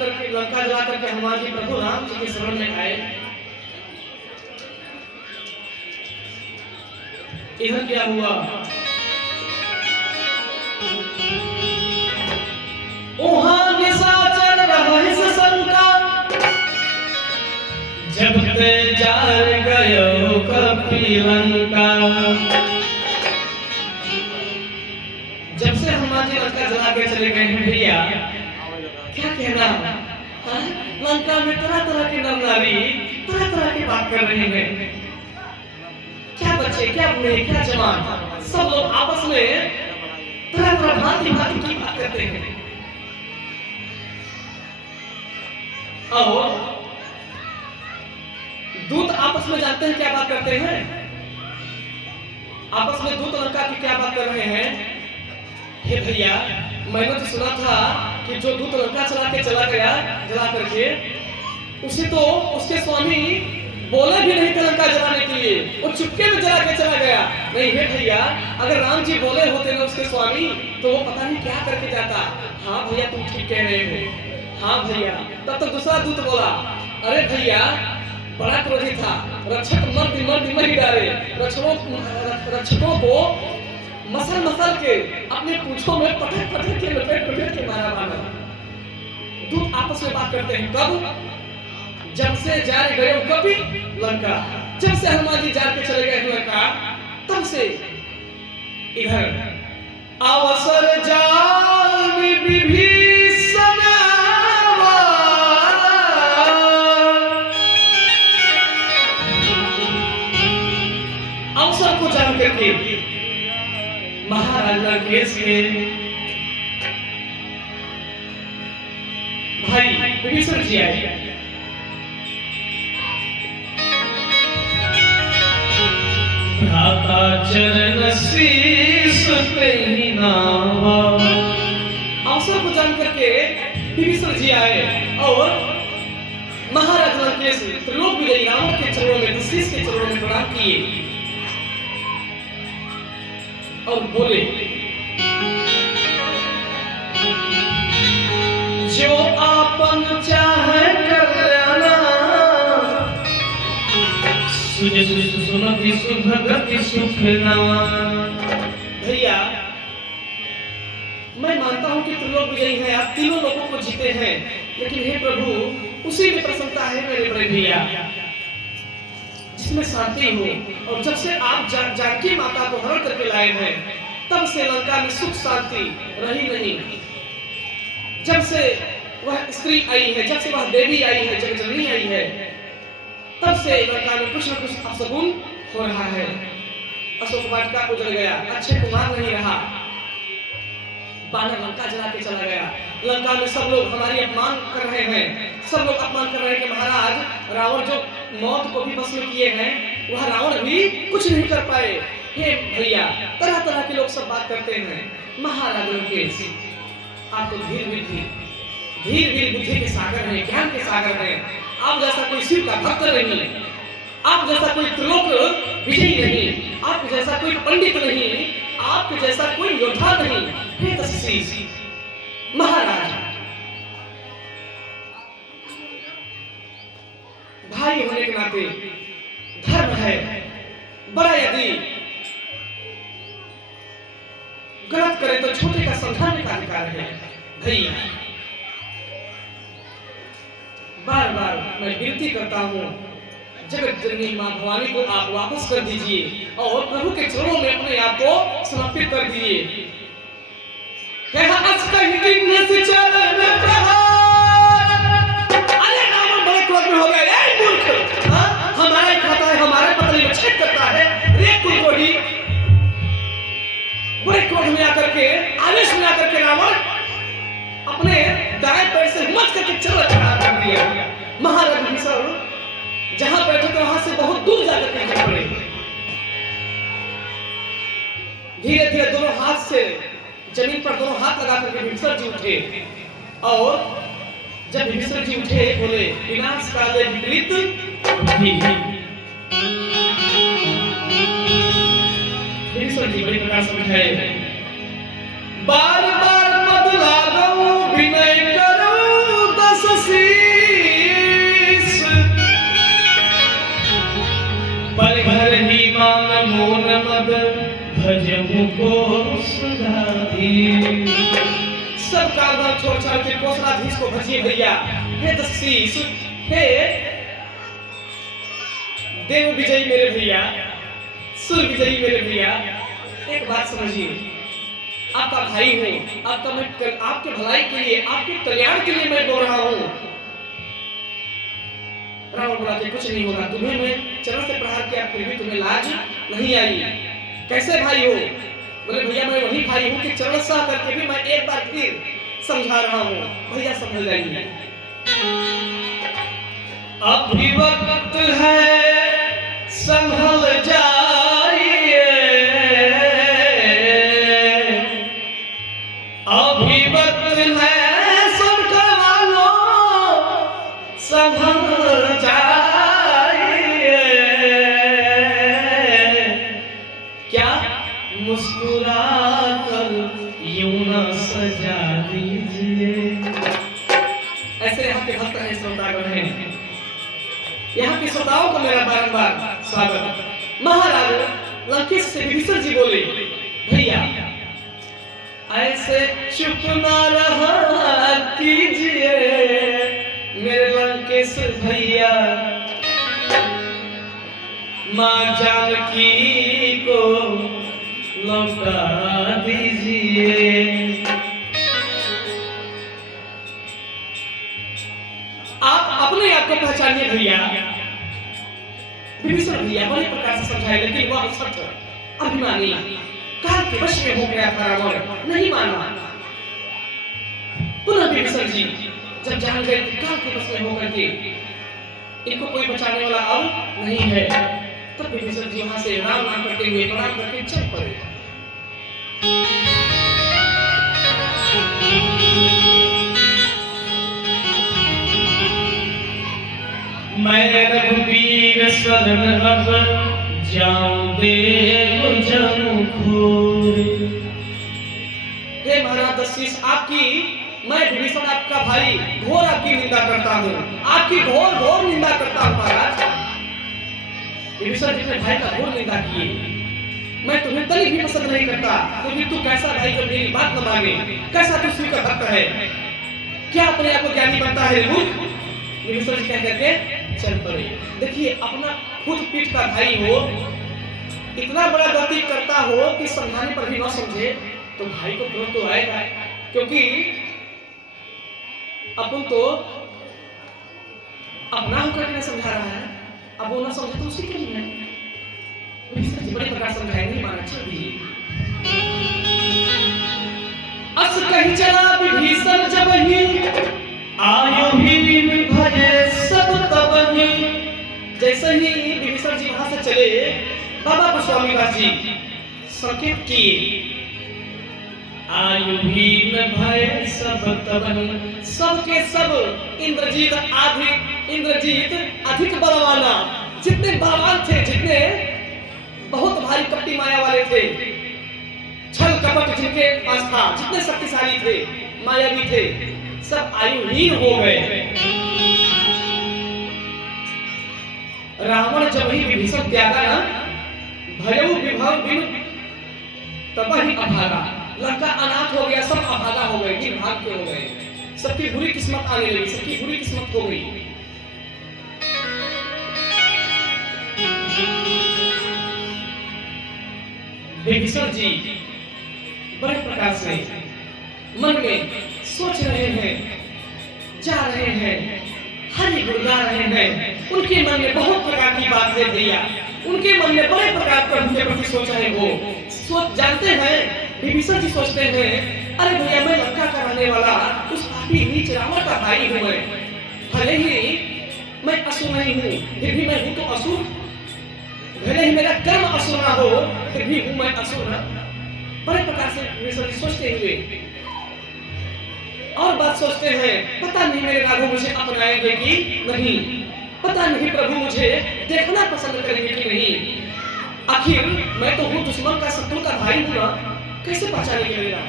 लंका जला करके हनुमान जी प्रभु राम जी के शरण में आए। इधर क्या हुआ? वहां निशाचर रहस शंका, जब ते जार गयो कपिलंका। जब से हनुमान जी लंका जला के चले गए हैं भैया, क्या कहना, लंका में तरह तरह के नर नारी तरह तरह की बात कर रहे हैं। क्या बच्चे, क्या बूढ़े, क्या जवान, सब लोग आपस में तरह तरह भांति भांति की बात करते हैं। और दूत आपस में जानते हैं क्या बात करते हैं? आपस में दूत लंका की क्या बात कर रहे हैं? हे भैया, मैंने तो सुना था कि जो दूत लंका चला के चला गया जला करके, उसे तो उसके स्वामी बोले भी नहीं थे लंका जलाने के लिए, वो चुपके में जला के चला गया। नहीं हे भैया, अगर राम जी बोले होते ना उसके स्वामी, तो वो पता नहीं क्या करके जाता। हाँ भैया, तुम ठीक कह रहे हो। हाँ भैया। तब तो दूसरा दूत बोला, अरे भैया बड़ा क्रोधी था, रक्षक मर ही डाले, रक्षकों को मसल के अपने पूंछों में पटक के लपेट के मारा। दूत आपस में बात करते हैं। कब? जब से जार गए कपि लंका, जब से हनुमान जी जार के चले गए लंका, तब से इधर अवसर जान विभीषण अवसर को जान करके महाराज लंकेश के भाई विभीषण जी आए। भ्राता चरण शीस तेहि नावा। अवसर को जान करके विभीषण जी आए और महाराज लंकेश त्रिलोक विजयी रावण के चरणों में, शीस के चरणों में प्रणाम किए और बोले, जो आपन चाहे कल्याणा, सुनति सुभगति सुखना। भैया, मैं मानता हूं कि त्रिलोक विजयी है, आप तीनों लोगों को जीते हैं, लेकिन हे प्रभु, उसी में प्रसन्नता है मेरे बड़े भैया, जिसमें शांति हो। और जब से आप जानकी माता को हरण करके लाए हैं, तब से लंका में सुख शांति रही नहीं। जब से वह स्त्री आई है, जब से वह देवी आई है, जगजननी आई है, तब से लंका में कुछ न कुछ अपशगुन हो रहा है। अशोक वाटिका उजड़ गया, अक्षय कुमार नहीं रहा, बानर लंका जला के चला गया। लंका में सब लोग हमारी अपमान कर रहे हैं, सब लोग अपमान कर रहे हैं कि महाराज रावण जो मौत को भी बस में किए हैं, वह रावण भी कुछ नहीं कर पाए। हे भैया, तरह तरह के लोग सब बात करते हैं। महाराज लंकेश, आप तो धीर बुद्धि के सागर हैं, ज्ञान के सागर हैं। आप जैसा कोई शिव का भक्त नहीं, आप जैसा कोई त्रिलोक विजयी नहीं, आप जैसा कोई पंडित नहीं, आप जैसा कोई योद्धा नहीं। हे तस्सीस महाराज, भाई होने के नाते धर्म है, बड़ा यदि गलत करे तो छोटे का समझाने का अधिकार है। भैया, बार बार मैं विनती करता हूँ, जगत जननी मां भवानी को आप वापस कर दीजिए और प्रभु के चरणों में अपने आप को समर्पित कर दीजिए। अरे रावण बड़े क्रोध में हो गया, ए मूर्ख, हमारा ही खाता है, हमारे पत्नी में छेद करता है, रे कुल को ही। बड़े क्रोध में आकर के, आवेश में आकर के रावण अपने दाएं पैर से हिम्मत करके चल खड़ा कर दिया। महाराज विभीषण जहां बैठे थे वहां से बहुत दूर जाकर के गिर पड़े। धीरे धीरे दोनों हाथ से जमीन पर दोनों हाथ लगा करके विभीषण जी उठे और जब विभीषण जी उठे बोले, विनाश काले विपरीत विभीषण जी बड़ी प्रकार समझाए, बार बार पद लागो विनय करो दस सब काम धाम छोड़ छाड़ के कोसलाधीश को भजिए भैया। हे दशीस, हे देव विजयी मेरे भैया, सुर विजयी मेरे भैया, एक बात समझिए, आपका भाई हूँ, आपके भलाई के लिए, आपके कल्याण के लिए मैं बोल रहा हूँ। रावण बोला कि कुछ नहीं होगा, तुम्हें मैं चरण से प्रहार किया फिर भी तुम्हें लाज नहीं आई, कैसे भाई हो? बोले भैया मैं वही भाई हूँ कि चरण सह करके भी मैं एक बार फिर समझा रहा हूँ, भैया समझ जाइए। अभी वक्त है संभल जाइए, अभी वक्त है सब करवालो संभल जाइए, क्या मुस्कुरा कर यूं न सजा दीजिए। ऐसे यहाँ के भक्त हैं, श्रोतागण हैं, यहाँ के श्रोताओं को मेरा बारंबार स्वागत। महाराज लंकेश से विभीषण जी बोले भैया ऐसे चुप ना रहा कीजिए मेरे लंकेश भैया, मां जानकी को लौटा दीजिए। आप अपने आप को पहचानिए भैया। विभीषण भैया बड़े प्रकार से समझाए, लेकिन वह सत्य अभिमानी काल के वश में हो गया था रावण, नहीं माना। पुनः विभीषण जी जब जान गए काल के वश में होकर के इनको कोई बचाने वाला अब नहीं है, तब विभीषण जी वहां से राम नाम करते हुए प्रणाम करके चल पड़े। मैं रघुवीर शरण अब जाऊं देव जमखोर। हे महाराज दशीस, आपकी मैं विभीषण आपका भाई घोर आपकी निंदा करता हूँ, आपकी घोर घोर निंदा करता हूँ महाराज। विभीषण जी ने भाई का घोर निंदा की, मैं तुम्हें तनी भी पसंद नहीं करता, क्योंकि तू कैसा भाई जो मेरी बात न माने, कैसा तू शिव का भक्त है, क्या अपने आप को ज्ञानी बनता है मूर्ख। विभीषण जी कह करके चल पड़े। देखिए अपना खुद पीठ का भाई हो, इतना बड़ा गलती करता हो कि समझाने पर भी न समझे तो भाई को क्रोध तो आएगा, क्योंकि अपन तो अपना होकर नहीं समझा रहा है, अब वो ना समझे तो उसकी क्या है। विभीषण जी बड़े प्रकार समझाए, नहीं माना, चल दिए। अस कहीं चला विभीषण जब ही आयु ही भजे सब तब ही। जैसे ही विभीषण जी वहां से चले, बाबा गोस्वामी दास जी संकेत किए, आयु ही में भय सब तब ही। सबके सब इंद्रजीत अधिक बलवाना, जितने बलवान थे, जितने बहुत भारी कपटी माया वाले थे, छल कपट जिनके पास था, जितने शक्तिशाली थे, मायावी थे, सब आयुहीन हो गए। रावण जब ही विभीषण त्यागा ना, भयउ विभव बिन तब ही अभागा, लंका अनाथ हो गया, सब अभागा हो गए, निर्भाग के हो गए, सबकी बुरी किस्मत आने लगी, सबकी बुरी किस्मत हो गई। विभीषण जी बड़े प्रकार से मन में सोच रहे हैं, जा रहे हैं, हरि गुण गा रहे हैं, उनके मन में बहुत प्रकार की बात है भैया, उनके मन में बड़े प्रकार प्रभु के प्रति सोच रहे हो। सोच जानते हैं विभीषण जी सोचते हैं, अरे भैया मैं लंका का रहने वाला उस पापी नीच रावण का भाई हूँ, मैं भले ही मैं असुर नहीं हूँ, फिर भी मैं हूँ तो असुर, भले ही मेरा कर्म असुर ना हो, फिर भी हूँ मैं असुर। बड़े प्रकार से विभीषण सोचते हुए और बात सोचते हैं, पता नहीं मेरे राघव मुझे अपनाएंगे कि नहीं, पता नहीं प्रभु मुझे देखना पसंद करेंगे कि नहीं, आखिर मैं तो हूँ दुश्मन का, शत्रु का भाई हूँ ना, कैसे पहचानेंगे मेरा।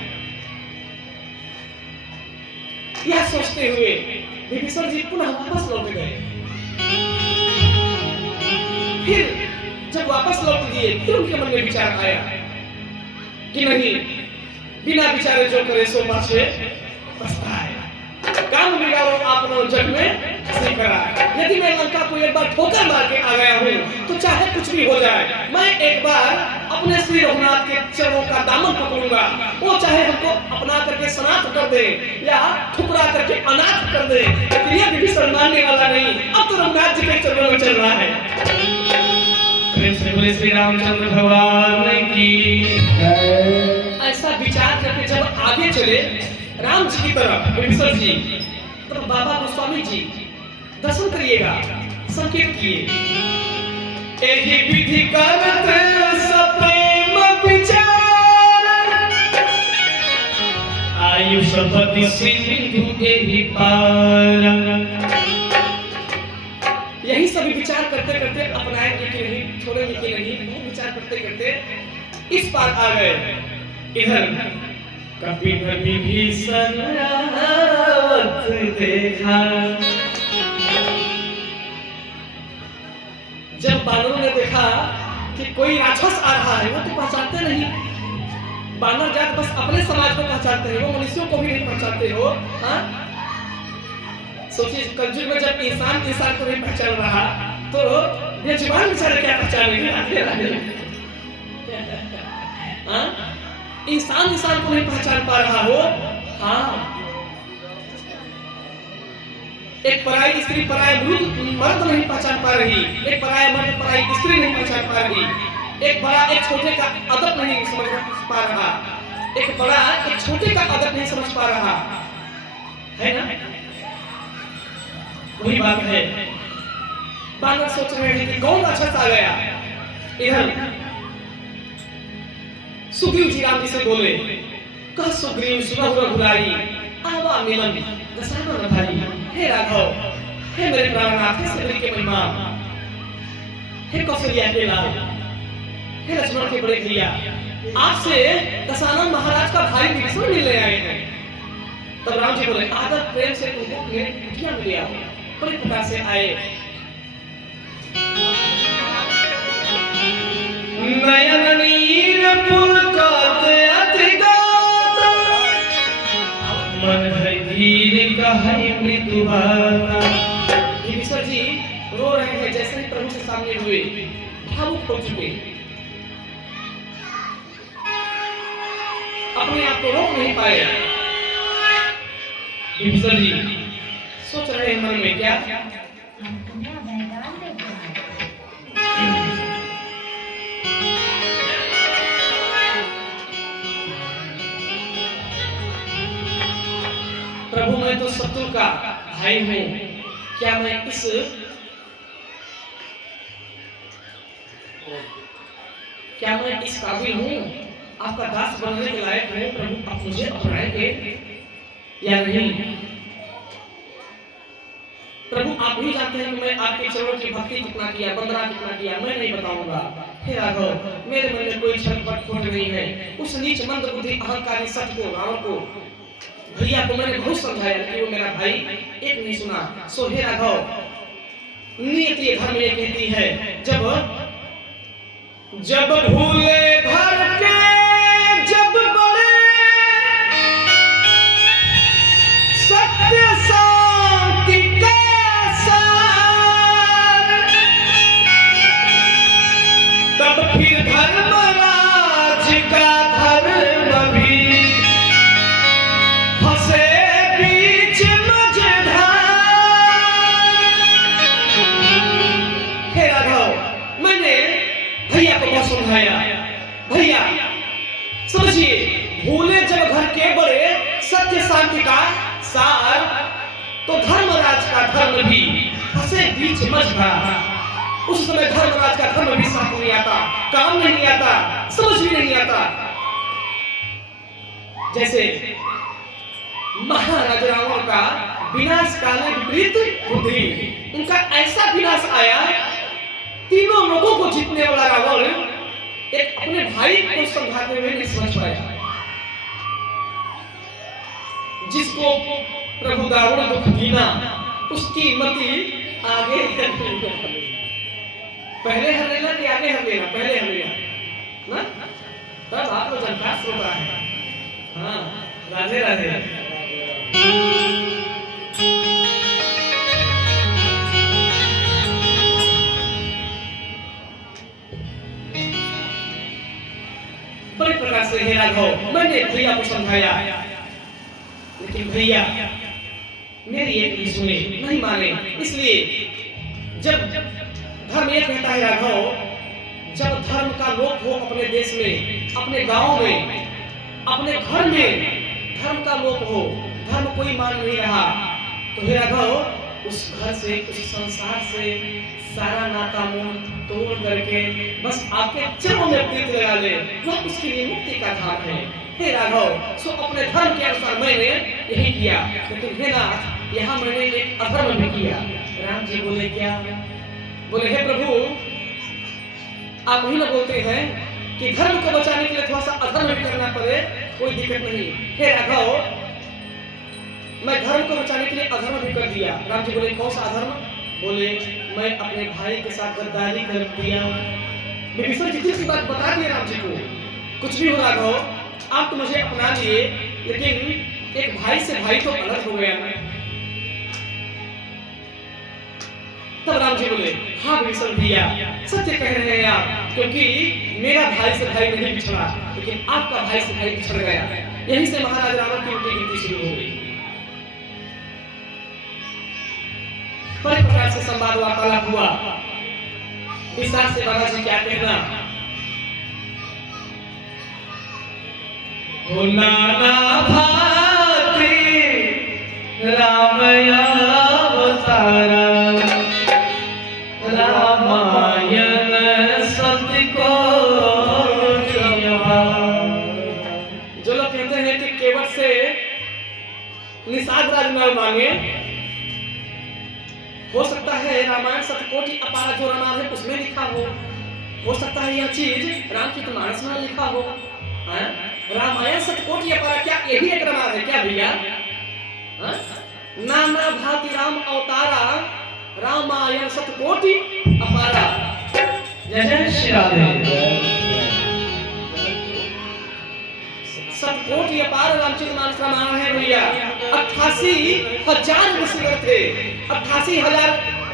यह सोचते हुए विभीषण जी पुनः वापस लौट गए। फिर जब वापस लौट दिए, फिर उनके मन में विचार आया कि नहीं, बिना विचारे जो करे सो पाछे काम बिगाड़ो आपनो जग में हंसी करा। यदि मैं लंका को एक बार ठोकर मार के आ गया हूँ तो चाहे कुछ भी हो जाए, मैं एक बार अपने श्री रघुनाथ के चरणों का दामन पकड़ूंगा। वो चाहे हमको अपना करके सनाथ कर दे या ठुकरा करके अनाथ कर दे, लेकिन ये विभीषण मानने वाला नहीं। अब तो रघुनाथ जी के चरणों में चल रहा है। प्रेम से बोले श्री रामचंद्र भगवान की। ऐसा विचार करके जब आगे चले राम जी की तरफ विभीषण जी, तो बाबा गोस्वामी जी दर्शन करिएगा, संकेत किए। एही विधि करत सप्रेम विचार, आयुष्पति सिंधु एही पार। यही सभी विचार करते करते अपनाएंगे कि नहीं, छोड़ेंगे कि नहीं, बहुत विचार करते करते इस पार आ गए। इधर कभी विभीषण रावत देखा। जब बानरों ने देखा कि कोई राक्षस आ रहा है, वो तो पहचानते नहीं। बानर जात बस अपने समाज को पहचानते हैं, वो मनुष्यों को भी नहीं पहचानते हो। हाँ, सोचिए कलयुग में जब इंसान इंसान को नहीं पहचान रहा तो बेजुबान बेचारे क्या पहचानेंगे? हाँ, इंसान इंसान को नहीं पहचान पा रहा हो। हाँ, एक पराई स्त्री पराई मर्द नहीं पहचान पा रही, एक पराया मर्द पराई स्त्री नहीं पहचान पा रही, एक बड़ा एक छोटे का अदब नहीं समझ पा रहा, एक बड़ा एक छोटे का अदब नहीं समझ पा रहा है ना। वही बात है, बानर सोच रहे हैं कि कौन राक्षस आ गया। इधर सुग्रीव जी राम जी से बोले, कह सुग्रीव सुनहु रघुराई, आवा मिलन दशरथ भाई। हे राघव, हे मेरे प्राणनाथ, हे सबरी के महिमा, हे कौशल्या के लाल, हे लक्ष्मण के बड़े भैया, आपसे दशानन महाराज का भाई विभीषण मिलने आए हैं। तब राम जी बोले, आदर प्रेम से उनको मेरे कुटिया में ले आओ। बड़े प्रकार से आए। नयन नीर पुलकत अति गात, मन है धीर कहै मृदु बात। विभीषण जी रो रहे हैं, जैसे ही प्रभु के सामने हुए भावुक हो चुके, अपने आप को रोक नहीं पाए। विभीषण जी सोच रहे हैं मन में क्या, प्रभु मैं तो शत्रु का भाई हूं, क्या मैं इस काबिल हूं, आपका दास बनने के लायक है? प्रभु आप मुझे अपनाएंगे या नहीं? प्रभु आप भी जानते हैं कि मैं आपके चरणों की भक्ति कितना किया, वंदना कितना किया, मैं नहीं बताऊंगा। हे राघव, मेरे मन में कोई छटपट खोट नहीं है। उस नीच मंद बुद्धि अहंकारी सत को, रावण को, भैया को मैंने बहुत समझाया कि वो मेरा भाई, एक नहीं सुना। सो हे राघव, नियति धर्म ये कहती है, जब भूले घर के जब बड़े, सत्य शांति का सार, तब फिर धर्मराज का धर्म भी फंसे बीच मझधार। हे राघव, मैंने भैया को बहुत समझाया। भैया समझिए, भूले जब घर के बड़े, सत्य शांति का सार, तो धर्मराज का धर्म भी फंसे बीच मझधार। उस समय धर्मराज का धर्म भी साथ नहीं आता, काम नहीं आता, समझ भी नहीं आता। जैसे महाराज रावण का विनाश काले विपरीत बुद्धि, उनका ऐसा विनाश आया, तीनों लोगों को जीतने वाला रावण एक अपने भाई को समझाते हुए नहीं समझ पाया। जिसको प्रभु दारुण दुख दीना, उसकी मति आगे पहले हर लेना कि आगे हर लेना? पहले हर लेना ना, तब आपको जनता होता है। हाँ, राधे राधे। से, हे राघव मैंने भैया को समझाया, लेकिन भैया मेरी एक भी सुने नहीं माने। इसलिए जब धर्म ये कहता है राघव, जब धर्म का लोप हो अपने देश में, अपने गांव में, अपने घर में धर्म का लोप हो, धर्म कोई मान नहीं रहा, तो हे राघव उस घर से, उस संसार से सारा नाता मोह तोड़ करके बस आपके चरणों में प्रीत लगा ले, वह उसके लिए मुक्ति का धाम है। हे राघव सो अपने धर्म के अनुसार मैंने यही किया, लेकिन हे नाथ यहाँ मैंने एक अधर्म भी किया। राम जी बोले क्या? बोले हे प्रभु आप वही ना बोलते हैं कि धर्म को बचाने के लिए थोड़ा सा अधर्म भी करना पड़े, कोई दिक्कत नहीं। हे राघव मैं धर्म को बचाने के लिए अधर्म भी कर दिया। राम जी बोले कौन सा अधर्म? बोले मैं अपने भाई के साथ गद्दारी कर दिया। विभीषण जी की बात बता दिए राम जी को, कुछ भी हो राघव आप तो मुझे अपना लिए, लेकिन एक भाई से भाई तो अलग हो गया ना। तब राम जी बोले हाँ विभीषण भैया सत्य कह रहे हैं आप, क्योंकि मेरा भाई से भाई नहीं बिछड़ा, लेकिन आपका भाई से भाई बिछड़ गया। यहीं से महाराज रावण की उल्टी गिनती शुरू हो गई। बड़े प्रकार से संवाद वार्तालाप हुआ। विस्तार से बाबा जी क्या कहना? हो नाना भाती राम अवतारा, रामायण सत्य को। जो लोग कहते हैं कि केवट से निषाद राज न मांगे, हो सकता है रामायण सतकोटि अपारा जो रामायण है उसमें लिखा हो सकता है यह चीज रामचरितमानस में लिखा हो। रामायण सतकोटि अपारा, क्या ये भी एक रामायण है क्या भैया? नाना भांति राम अवतारा, रामायण सतकोटि अपारा। जय जय श्री राधे। सतकोटि अपार रामचरितमानस रामायण है भैया। 88,000 ऋषिगण थे। 88,000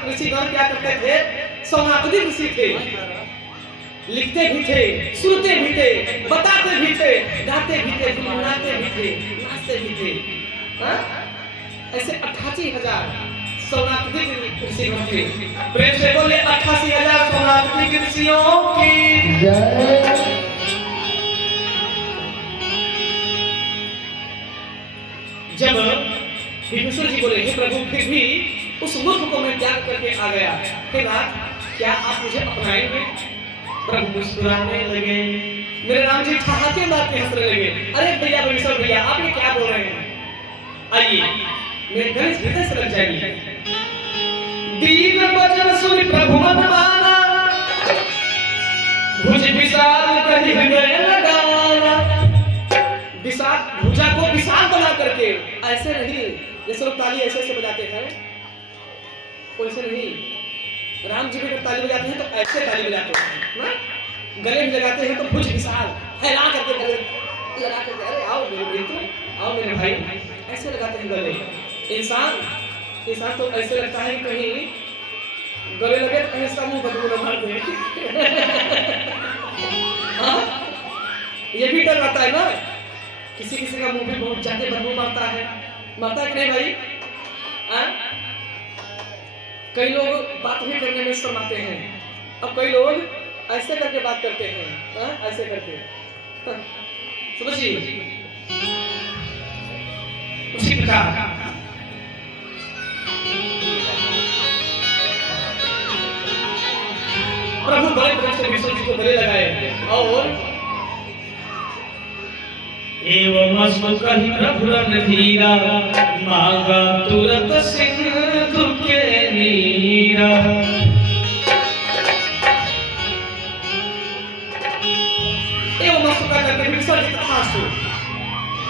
ऋषिगण क्या करते थे? सौनाकदी ऋषि थे, लिखते भी थे, सुनते भी थे, बताते भी थे, गाते भी थे, गुनगुनाते भी थे, नाचते भी थे। ऐसे 88,000 सौनाकदी ऋषिगण थे। प्रेम से बोले 88,000 सौनाकदी ऋषियों की जय। जब विभीषण जी बोले हे प्रभु फिर भी उस मूर्ख को मैं त्याग करके आ गया, हे नाथ क्या आप मुझे अपनाएंगे? प्रभु मुस्कुराने लगे। मेरे राम जी ठहाके मार के हंसने लगे। अरे भैया विभीषण भैया आप ये क्या बोल रहे हैं? आइए मेरे गले हृदय से लग जाएगी। दीन वचन सुन प्रभु मन माना, भुज विशाल कहि हृदय लगाना। विशाल भुजा को विशाल बना करके, ऐसे नहीं जैसे लोग ताली ऐसे बजाते हैं, वैसे नहीं। राम जी भी ताली बजाते हैं तो ऐसे ताली बजाते हैं ना, गले भी लगाते हैं तो भुज विशाल फैला करके गले लगा करके, अरे आओ मेरे मित्र, आओ मेरे भाई, ऐसे लगाते हैं गले। इंसान तो ऐसे लगता है कहीं गले लगे तो कहीं इसका मुंह बदबू न मार दे। ये भी डर रहता है ना, किसी किसी का मुंह भी बहुत ज्यादा बदबू मारता है कि नहीं भाई? कई लोग बात भी करने में शर्माते हैं, अब कई लोग ऐसे करके बात करते हैं, ऐसे करके। समझिए उसी प्रकार प्रभु बड़े प्रेम से विष्णु जी को गले लगाए और एवं अस्तु कहि प्रभु रणधीरा, मांगा तुरंत सिंधु के नीरा। एवं अस्तु का करके विष्णु जी तथास्तु,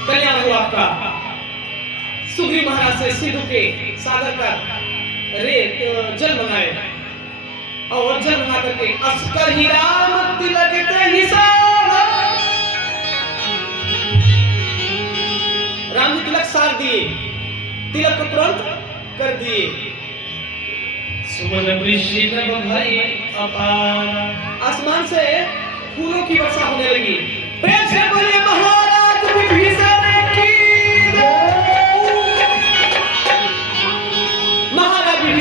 कल्याण हो आपका। सुग्रीव महाराज से सिंधु के सागर का जल मंगाए और जल मंगा करके अस्कर ही राम तिलक ते हिसाब, राम जी तिलक सार दिए, तिलक को तुरंत कर दिए। सुमन वृष्टि नभ भई अपार, आसमान से फूलों की वर्षा होने लगी। प्रेम से बोलिए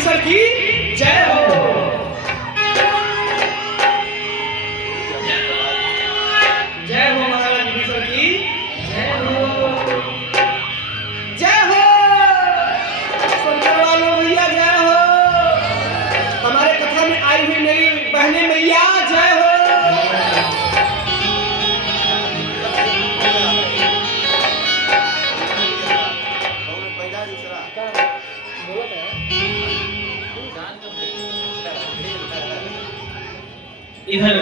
विभीषण की जय हो। जय हो महाराज विभीषण की जय हो। जय हो शंकर वालों भैया जय हो। हमारे कथा में आई हुई मेरी बहने मैया जय हो। इधर